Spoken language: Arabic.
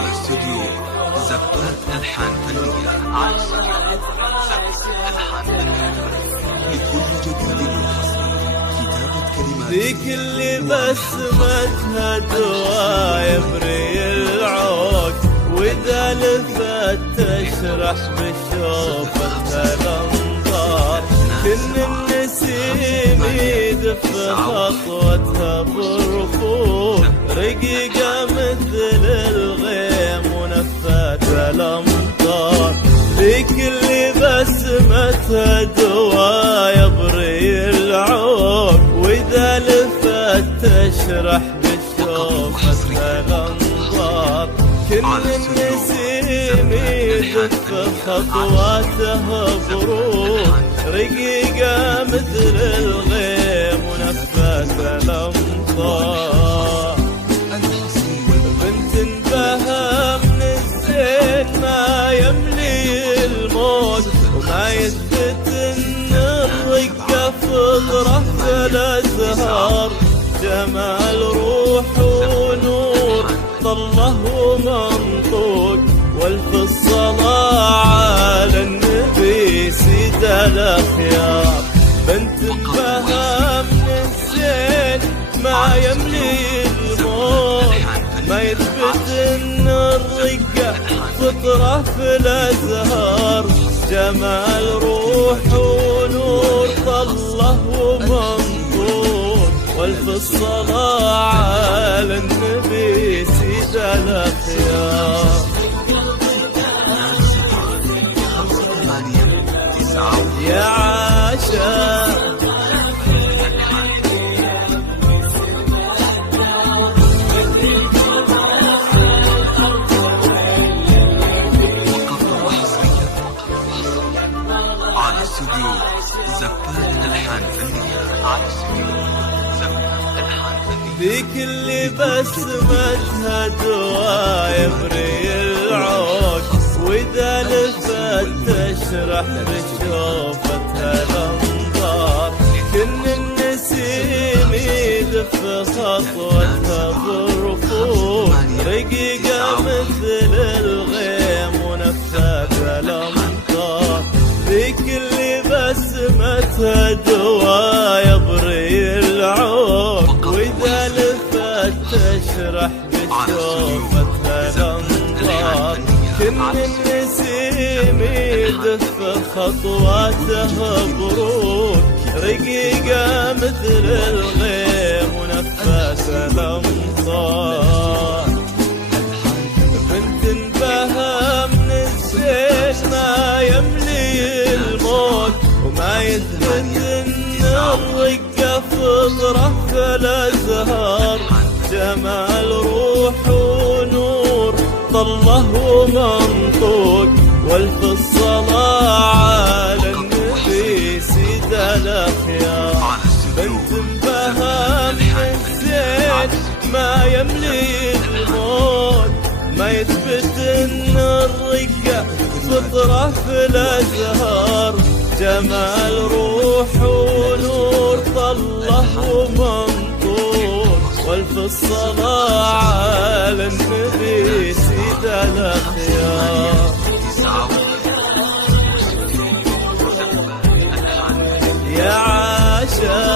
على استوديو زبات ألحان فنية. على استوديو زبات ألحان فنية لكل جديد وحصري. كتابة كلمات ذيك اللي بسمتها دوا يبري العود، وإذا لفت تشرح بشوفتها الأنظار. كل النسيم يدف خطوتها بالرفوف، رقيقة مثل الغيم ونفات الأمطار. ذيك اللي بسمتها دوا يبري العود، وإذا لفت تشرح بشوفتها الأنظار. كل النسيم يدف خطواتها بروح، رقيقة مثل الغيم ونفات الأمطار. بنت بها من الزين ما يملي الموت، وما يثبت ان الرقة فطرة الأزهار. جمال روح ونور طله ومنطوق، والف الصلاة على النبي سيد الأخيار. بنت بها من الزين ما يملي الموت، ما يثبت ان الرقة فطرة في الأزهار. جمال روح ونور طله ومنطوق، والف الصلاة على النبي سيد الأخيار. يا عاشق على استوديو زبات ألحان فنية. على استوديو زبات ألحان فنية. ذيك اللي بسمتها دوا يبري العود، وإذا لفت تشرح بشوفتها الأنظار. كل النسيم يدف خطوتها بالرفوف، رقيقة مثل الغيم ونفات الأمطار. ذيك اللي بسمتها دوا يبري العود، وإذا لفت تشرح بشوفتها الأنظار. كل النسيم يدف خطواتها بروح، رقيقة مثل الغيم ونفات الأمطار. بنت بها من الزين ما يملي الموت، وما يثبت ان الرقة فطرة في الأزهار. جمال روح ونور طله ومنطوق، والف الصلاة على النبي سيد الأخيار. بنت بها من الزين ما يملي الموت، ما يثبت ان الرقة فطرة في الأزهار. جمال روح ونور طله ومنطوق، والف الصلاة على النبي سيد الأخيار. يا عاشق